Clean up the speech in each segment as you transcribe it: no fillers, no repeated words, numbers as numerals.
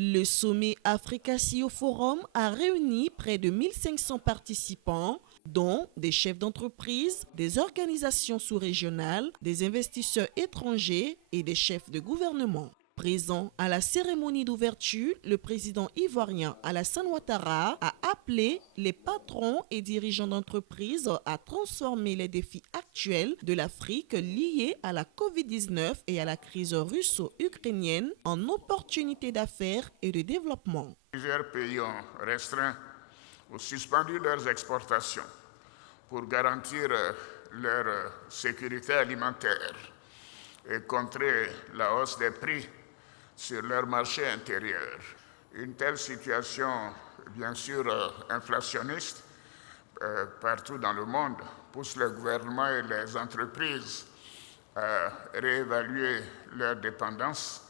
Le sommet Africa-CEO Forum a réuni près de 1500 participants, dont des chefs d'entreprise, des organisations sous-régionales, des investisseurs étrangers et des chefs de gouvernement. Présent à la cérémonie d'ouverture, le président ivoirien Alassane Ouattara a appelé les patrons et dirigeants d'entreprises à transformer les défis actuels de l'Afrique liés à la COVID-19 et à la crise russo-ukrainienne en opportunités d'affaires et de développement. Plusieurs pays ont restreint ou suspendu leurs exportations pour garantir leur sécurité alimentaire et contrer la hausse des prix sur leur marché intérieur. Une telle situation, bien sûr inflationniste, partout dans le monde, pousse le gouvernement et les entreprises à réévaluer leur dépendance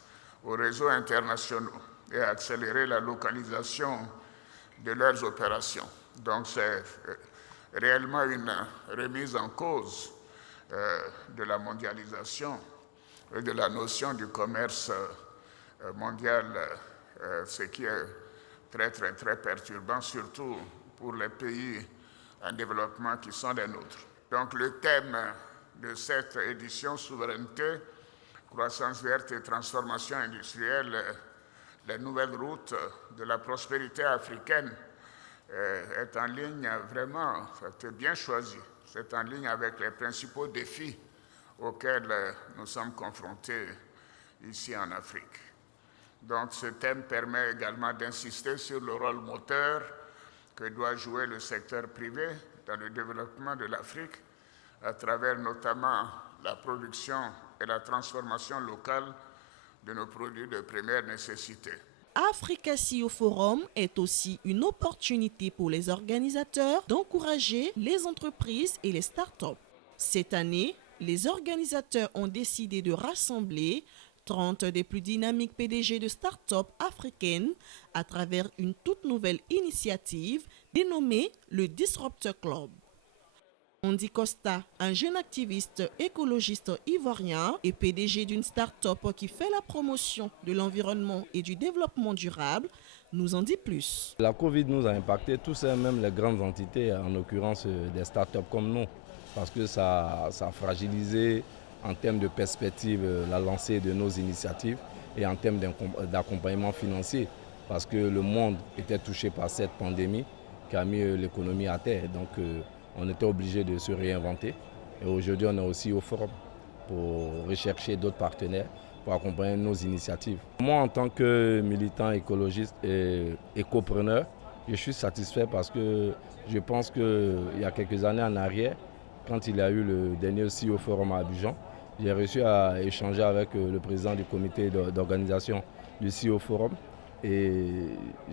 aux réseaux internationaux et à accélérer la localisation de leurs opérations. Donc c'est réellement une remise en cause de la mondialisation et de la notion du commerce mondial, ce qui est très perturbant, surtout pour les pays en développement qui sont les nôtres. Donc le thème de cette édition, souveraineté, croissance verte et transformation industrielle, les nouvelles routes de la prospérité africaine, est en ligne vraiment, c'est bien choisi, c'est en ligne avec les principaux défis auxquels nous sommes confrontés ici en Afrique. Donc ce thème permet également d'insister sur le rôle moteur que doit jouer le secteur privé dans le développement de l'Afrique, à travers notamment la production et la transformation locale de nos produits de première nécessité. Africa-CEO Forum est aussi une opportunité pour les organisateurs d'encourager les entreprises et les startups. Cette année, les organisateurs ont décidé de rassembler 30 des plus dynamiques PDG de start-up africaines à travers une toute nouvelle initiative dénommée le Disruptor Club. Andy Costa, un jeune activiste écologiste ivoirien et PDG d'une start-up qui fait la promotion de l'environnement et du développement durable, nous en dit plus. La Covid nous a impacté, tous et même les grandes entités, en l'occurrence des start-up comme nous, parce que ça a fragilisé en termes de perspective la lancée de nos initiatives et en termes d'accompagnement financier, parce que le monde était touché par cette pandémie qui a mis l'économie à terre. Donc on était obligé de se réinventer. Et aujourd'hui, on est aussi au forum pour rechercher d'autres partenaires pour accompagner nos initiatives. Moi, en tant que militant écologiste et écopreneur, je suis satisfait parce que je pense qu'il y a quelques années en arrière, quand il y a eu le dernier CEO Forum à Abidjan, j'ai réussi à échanger avec le président du comité d'organisation du CEO Forum et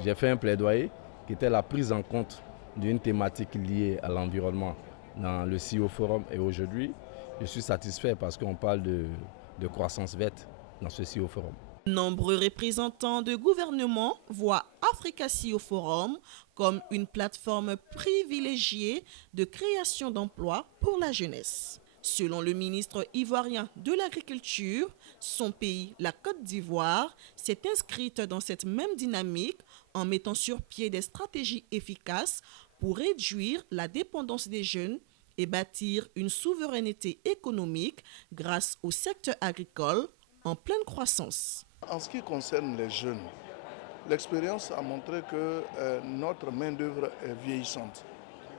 j'ai fait un plaidoyer qui était la prise en compte d'une thématique liée à l'environnement dans le CEO Forum. Et aujourd'hui, je suis satisfait parce qu'on parle de croissance verte dans ce CEO Forum. Nombreux représentants de gouvernements voient Africa CEO Forum comme une plateforme privilégiée de création d'emplois pour la jeunesse. Selon le ministre ivoirien de l'Agriculture, son pays, la Côte d'Ivoire, s'est inscrite dans cette même dynamique en mettant sur pied des stratégies efficaces pour réduire la dépendance des jeunes et bâtir une souveraineté économique grâce au secteur agricole en pleine croissance. En ce qui concerne les jeunes, l'expérience a montré que notre main-d'œuvre est vieillissante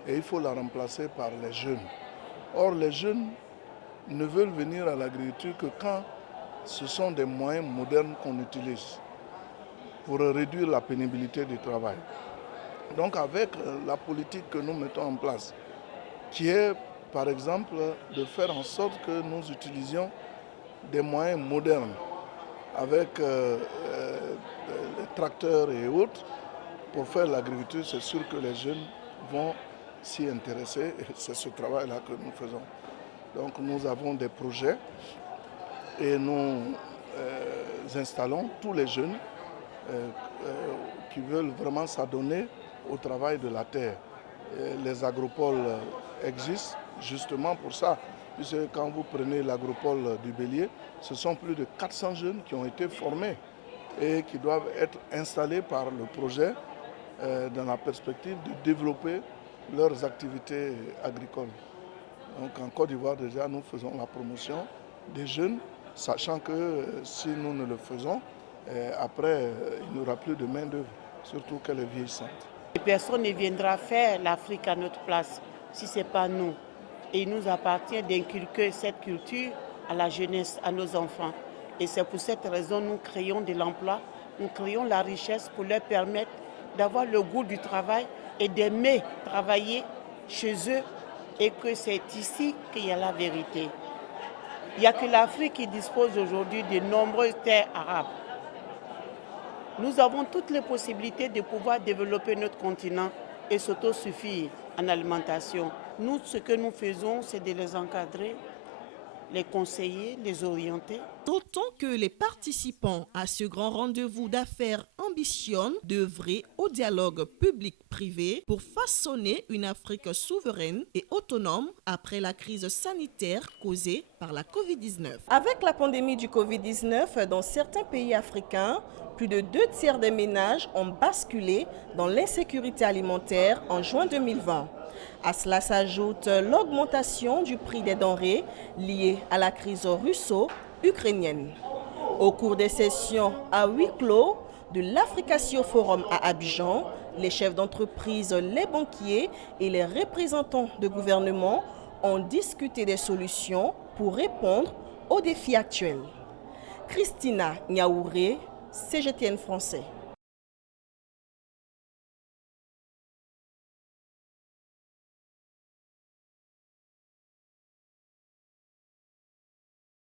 et il faut la remplacer par les jeunes. Or, les jeunes ne veulent venir à l'agriculture que quand ce sont des moyens modernes qu'on utilise pour réduire la pénibilité du travail. Donc avec la politique que nous mettons en place, qui est par exemple de faire en sorte que nous utilisions des moyens modernes avec les tracteurs et autres pour faire l'agriculture, c'est sûr que les jeunes vont s'y intéresser et c'est ce travail-là que nous faisons. Donc nous avons des projets et nous installons tous les jeunes qui veulent vraiment s'adonner au travail de la terre. Les agropoles existent justement pour ça, puisque quand vous prenez l'agropole du Bélier, ce sont plus de 400 jeunes qui ont été formés et qui doivent être installés par le projet dans la perspective de développer leurs activités agricoles. Donc en Côte d'Ivoire déjà, nous faisons la promotion des jeunes, sachant que si nous ne le faisons, après il n'y aura plus de main-d'œuvre, surtout qu'elle est vieillissante. Personne ne viendra faire l'Afrique à notre place si ce n'est pas nous. Et il nous appartient d'inculquer cette culture à la jeunesse, à nos enfants. Et c'est pour cette raison que nous créons de l'emploi, nous créons la richesse pour leur permettre d'avoir le goût du travail et d'aimer travailler chez eux, et que c'est ici qu'il y a la vérité. Il n'y a que l'Afrique qui dispose aujourd'hui de nombreuses terres arables. Nous avons toutes les possibilités de pouvoir développer notre continent et s'autosuffire en alimentation. Nous, ce que nous faisons, c'est de les encadrer, les conseiller, les orienter. D'autant que les participants à ce grand rendez-vous d'affaires ambitionnent d'œuvrer au dialogue public-privé pour façonner une Afrique souveraine et autonome après la crise sanitaire causée par la Covid-19. Avec la pandémie du Covid-19, dans certains pays africains, plus de 2/3 des ménages ont basculé dans l'insécurité alimentaire en juin 2020. À cela s'ajoute l'augmentation du prix des denrées liée à la crise russo-ukrainienne. Au cours des sessions à huis clos de l'Africatio Forum à Abidjan, les chefs d'entreprise, les banquiers et les représentants de gouvernement ont discuté des solutions pour répondre aux défis actuels. Christina Niaouré, CGTN français.